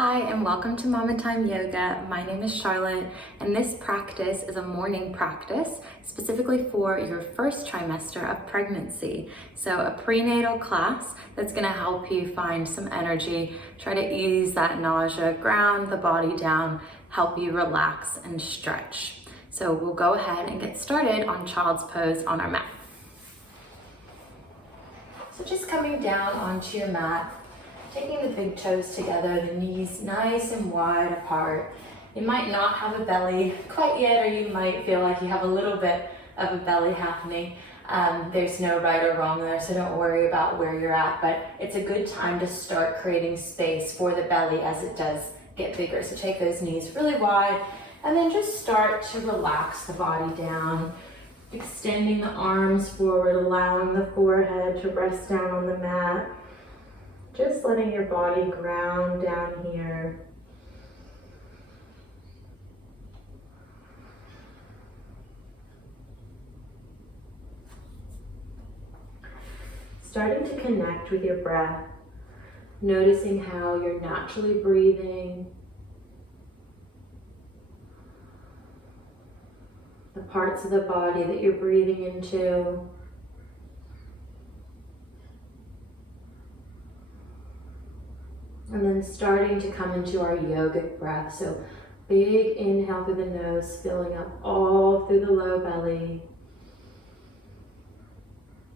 Hi, and welcome to Mama Time Yoga. My name is Charlotte, and this practice is a morning practice specifically for your first trimester of pregnancy. So a prenatal class that's gonna help you find some energy, try to ease that nausea, ground the body down, help you relax and stretch. So we'll go ahead and get started on child's pose on our mat. So just coming down onto your mat, taking the big toes together, the knees nice and wide apart. You might not have a belly quite yet, or you might feel like you have a little bit of a belly happening. There's no right or wrong there, so don't worry about where you're at, but it's a good time to start creating space for the belly as it does get bigger. So take those knees really wide, and then just start to relax the body down, extending the arms forward, allowing the forehead to rest down on the mat. Just letting your body ground down here. Starting to connect with your breath, noticing how you're naturally breathing, the parts of the body that you're breathing into. And then starting to come into our yogic breath. So big inhale through the nose, filling up all through the low belly.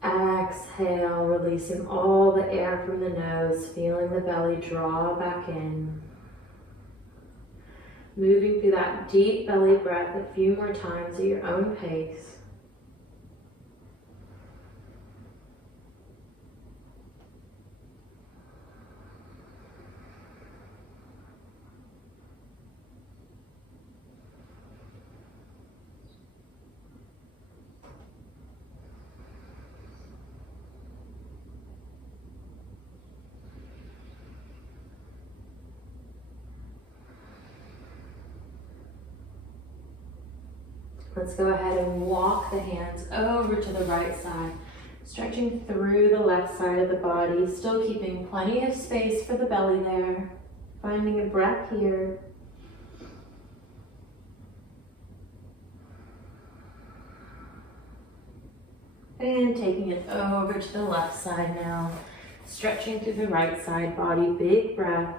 Exhale, releasing all the air from the nose, feeling the belly draw back in. Moving through that deep belly breath a few more times at your own pace. Let's go ahead and walk the hands over to the right side, stretching through the left side of the body, still keeping plenty of space for the belly there. Finding a breath here. And taking it over to the left side now, stretching through the right side body, big breath.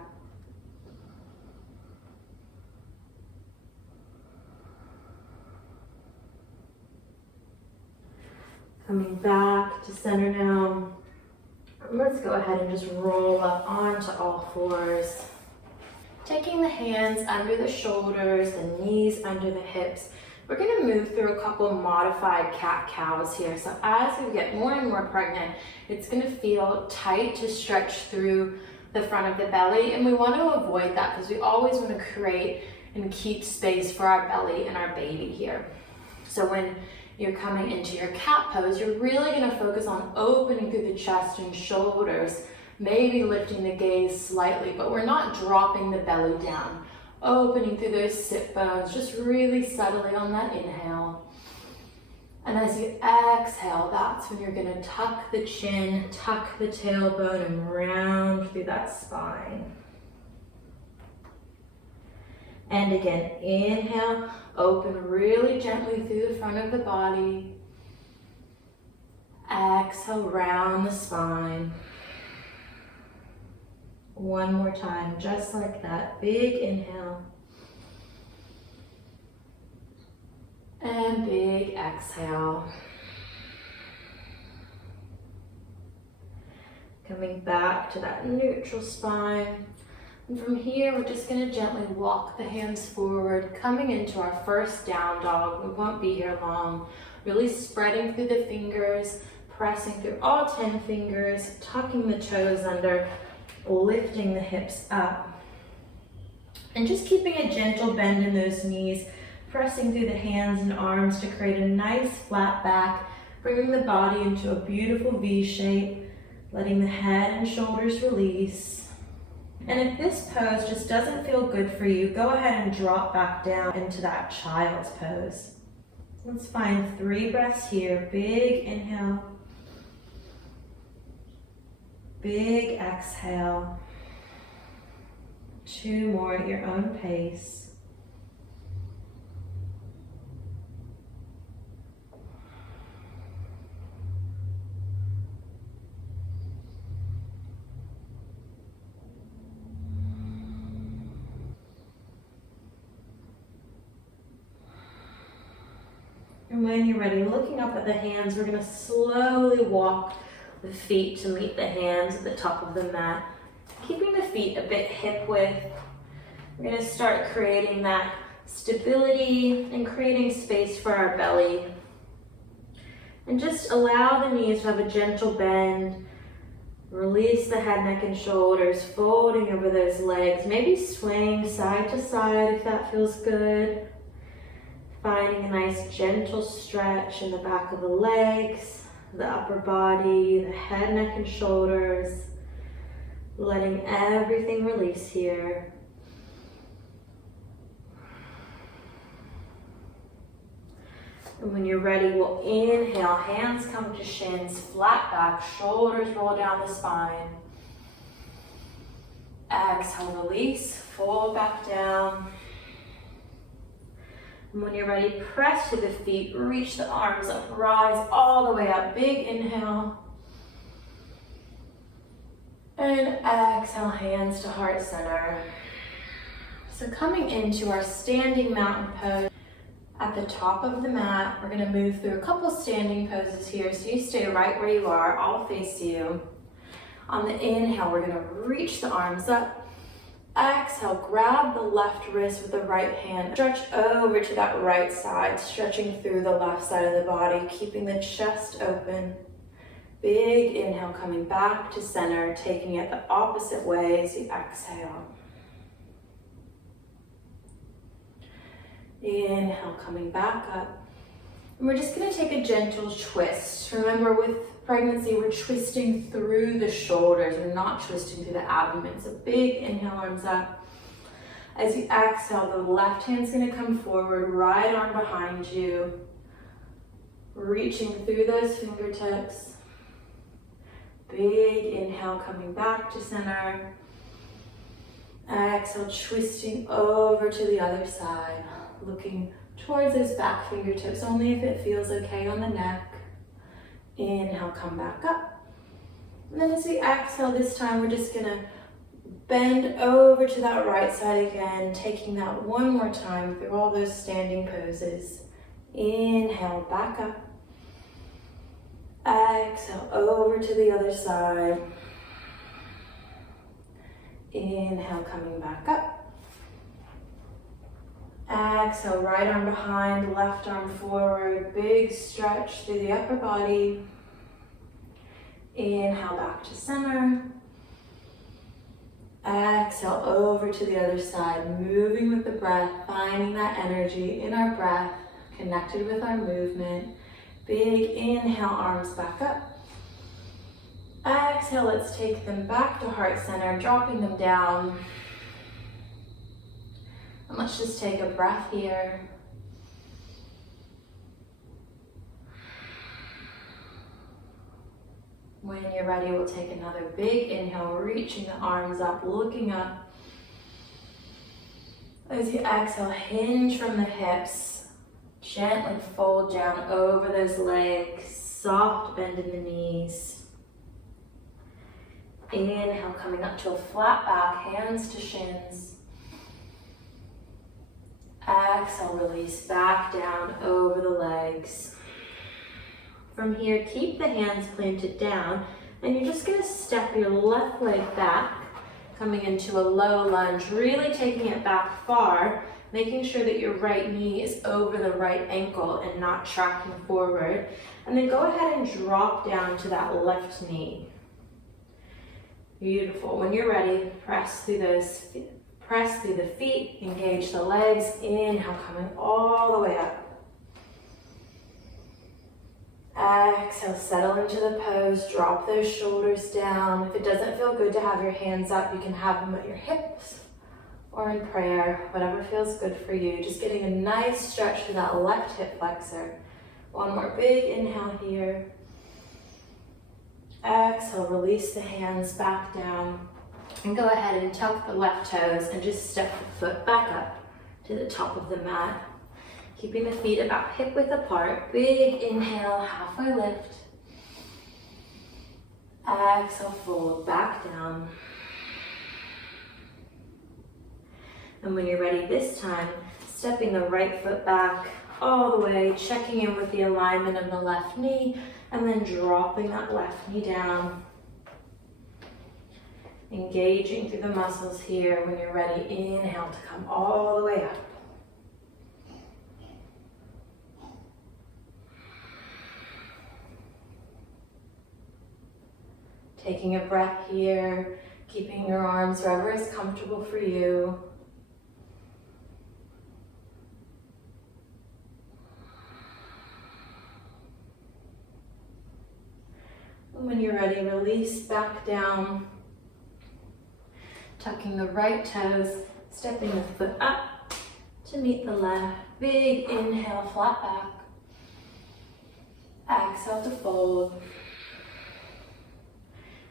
Coming back to center now. Let's go ahead and just roll up onto all fours. Taking the hands under the shoulders, the knees under the hips. We're gonna move through a couple modified cat-cows here. So as we get more and more pregnant, it's gonna feel tight to stretch through the front of the belly. And we wanna avoid that because we always wanna create and keep space for our belly and our baby here. So when you're coming into your cat pose, you're really gonna focus on opening through the chest and shoulders, maybe lifting the gaze slightly, but we're not dropping the belly down. Opening through those sit bones, just really subtly on that inhale. And as you exhale, that's when you're gonna tuck the chin, tuck the tailbone, and round through that spine. And again, inhale, open really gently through the front of the body. Exhale, round the spine. One more time, just like that. Big inhale. And big exhale. Coming back to that neutral spine. And from here, we're just gonna gently walk the hands forward, coming into our first down dog. We won't be here long. Really spreading through the fingers, pressing through all 10 fingers, tucking the toes under, lifting the hips up. And just keeping a gentle bend in those knees, pressing through the hands and arms to create a nice flat back, bringing the body into a beautiful V shape, letting the head and shoulders release. And if this pose just doesn't feel good for you, go ahead and drop back down into that child's pose. Let's find 3 breaths here. Big inhale. Big exhale. 2 more at your own pace. And when you're ready, looking up at the hands, we're going to slowly walk the feet to meet the hands at the top of the mat, keeping the feet a bit hip width. We're going to start creating that stability and creating space for our belly. And just allow the knees to have a gentle bend. Release the head, neck, and shoulders, folding over those legs. Maybe swaying side to side if that feels good. Finding a nice gentle stretch in the back of the legs, the upper body, the head, neck, and shoulders. Letting everything release here. And when you're ready, we'll inhale, hands come to shins, flat back, shoulders roll down the spine. Exhale, release, fold back down. And when you're ready, press to the feet, reach the arms up, rise all the way up. Big inhale. And exhale, hands to heart center. So coming into our standing mountain pose. At the top of the mat, we're going to move through a couple standing poses here. So you stay right where you are, I'll face you. On the inhale, we're going to reach the arms up. Exhale, grab the left wrist with the right hand. Stretch over to that right side, stretching through the left side of the body, keeping the chest open. Big inhale, coming back to center, taking it the opposite way as you exhale. Inhale, coming back up. And we're just going to take a gentle twist. Remember, with pregnancy, we're twisting through the shoulders. We're not twisting through the abdomen. So big inhale, arms up. As you exhale, the left hand's going to come forward, right arm behind you. Reaching through those fingertips. Big inhale, coming back to center. Exhale, twisting over to the other side. Looking towards those back fingertips, only if it feels okay on the neck. Inhale, come back up. And then as we exhale this time, we're just gonna bend over to that right side again, taking that one more time through all those standing poses. Inhale, back up. Exhale, over to the other side. Inhale, coming back up. Exhale, right arm behind, left arm forward. Big stretch through the upper body. Inhale, back to center. Exhale, over to the other side, moving with the breath, finding that energy in our breath, connected with our movement. Big inhale, arms back up. Exhale, let's take them back to heart center, dropping them down. And let's just take a breath here. When you're ready, we'll take another big inhale, reaching the arms up, looking up. As you exhale, hinge from the hips. Gently fold down over those legs, soft bend in the knees. Inhale, coming up to a flat back, hands to shins. Exhale, release back down over the legs. From here, keep the hands planted down, and you're just going to step your left leg back, coming into a low lunge, really taking it back far, making sure that your right knee is over the right ankle and not tracking forward. And then go ahead and drop down to that left knee. Beautiful. When you're ready, press through the feet, engage the legs. Inhale, coming all the way up. Exhale, settle into the pose, drop those shoulders down. If it doesn't feel good to have your hands up, you can have them at your hips or in prayer, whatever feels good for you. Just getting a nice stretch through that left hip flexor. One more big inhale here. Exhale, release the hands back down. And go ahead and tuck the left toes and just step the foot back up to the top of the mat. Keeping the feet about hip width apart. Big inhale, halfway lift. Exhale, fold back down. And when you're ready this time, stepping the right foot back all the way, checking in with the alignment of the left knee, and then dropping that left knee down. Engaging through the muscles here. When you're ready, inhale to come all the way up. Taking a breath here, keeping your arms wherever is comfortable for you. And when you're ready, release back down. Tucking the right toes, stepping the foot up to meet the left. Big inhale, flat back. Exhale to fold.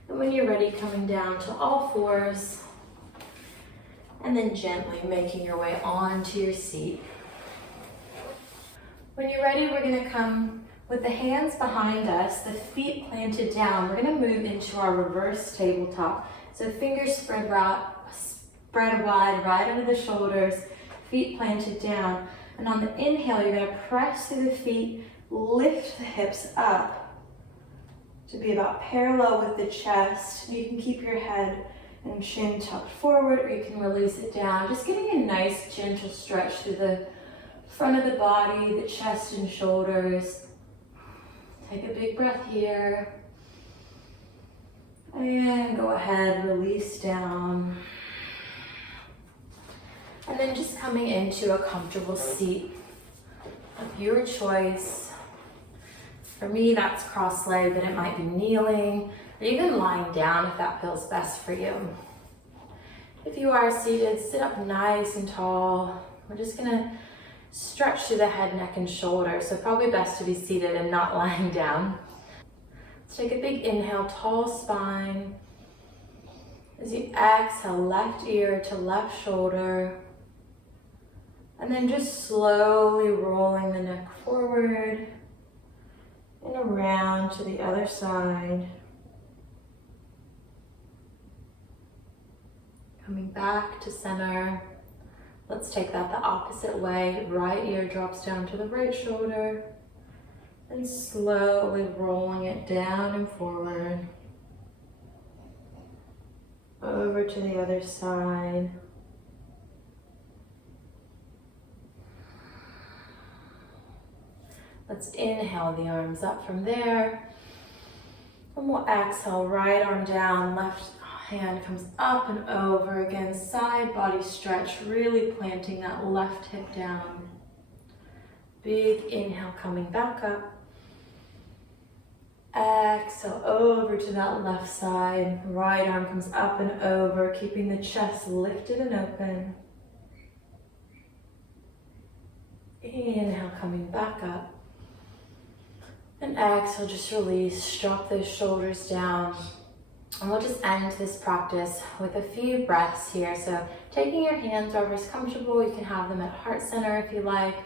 And when you're ready, coming down to all fours. And then gently making your way onto your seat. When you're ready, we're going to come with the hands behind us, the feet planted down. We're going to move into our reverse tabletop. So fingers spread wide right under the shoulders, feet planted down. And on the inhale, you're going to press through the feet, lift the hips up to be about parallel with the chest. You can keep your head and chin tucked forward, or you can release it down. Just getting a nice gentle stretch through the front of the body, the chest and shoulders. Take a big breath here. And go ahead, release down. And then just coming into a comfortable seat of your choice. For me, that's cross-legged, but it might be kneeling, or even lying down if that feels best for you. If you are seated, sit up nice and tall. We're just gonna stretch through the head, neck, and shoulders, so probably best to be seated and not lying down. Let's take a big inhale, tall spine. As you exhale, left ear to left shoulder. And then just slowly rolling the neck forward and around to the other side. Coming back to center. Let's take that the opposite way. Right ear drops down to the right shoulder. And slowly rolling it down and forward. Over to the other side. Let's inhale the arms up from there. And we'll exhale, right arm down, left hand comes up and over. Again, side body stretch, really planting that left hip down. Big inhale, coming back up. Exhale, over to that left side. Right arm comes up and over, keeping the chest lifted and open. Inhale, coming back up. And exhale, just release, drop those shoulders down. And we'll just end this practice with a few breaths here. So taking your hands wherever is comfortable, you can have them at heart center if you like,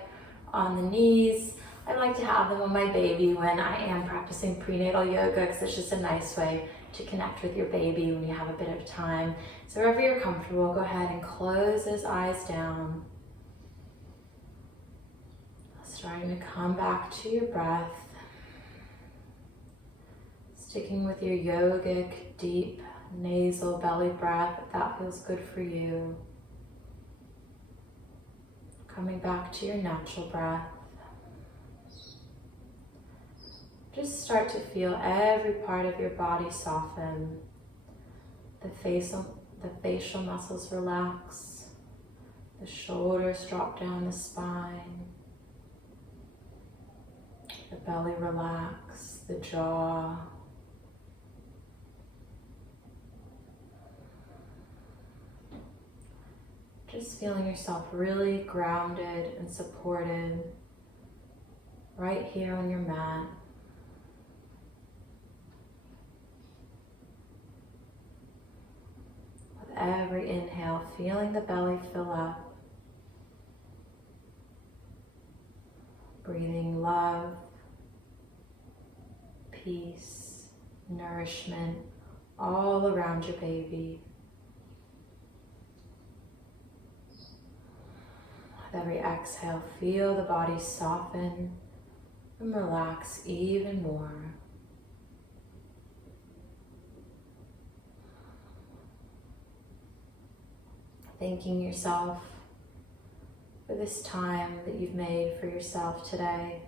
on the knees. I like to have them on my baby when I am practicing prenatal yoga, because it's just a nice way to connect with your baby when you have a bit of time. So wherever you're comfortable, go ahead and close those eyes down. Starting to come back to your breath. Sticking with your yogic, deep, nasal belly breath, if that feels good for you. Coming back to your natural breath. Just start to feel every part of your body soften. The facial muscles relax. The shoulders drop down the spine. The belly relax, the jaw. Just feeling yourself really grounded and supported right here on your mat. every inhale, feeling the belly fill up. Breathing love, peace, nourishment all around your baby. With every exhale, feel the body soften and relax even more. Thanking yourself for this time that you've made for yourself today.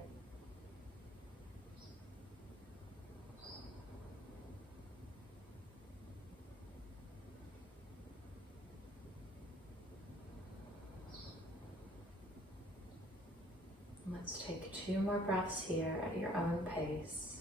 Let's take 2 more breaths here at your own pace.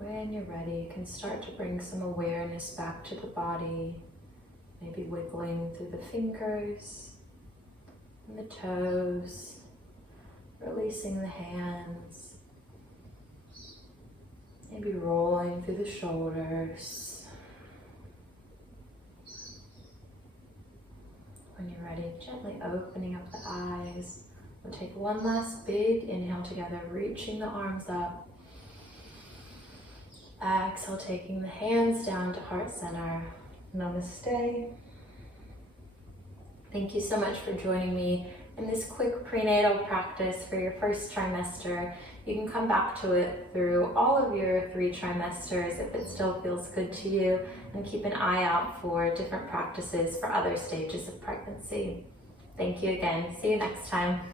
When you're ready, you can start to bring some awareness back to the body, maybe wiggling through the fingers and the toes, releasing the hands, maybe rolling through the shoulders. When you're ready, gently opening up the eyes. We'll take one last big inhale together, reaching the arms up. Exhale, taking the hands down to heart center. Namaste. Thank you so much for joining me in this quick prenatal practice for your first trimester. You can come back to it through all of your 3 trimesters if it still feels good to you, and keep an eye out for different practices for other stages of pregnancy. Thank you again. See you next time.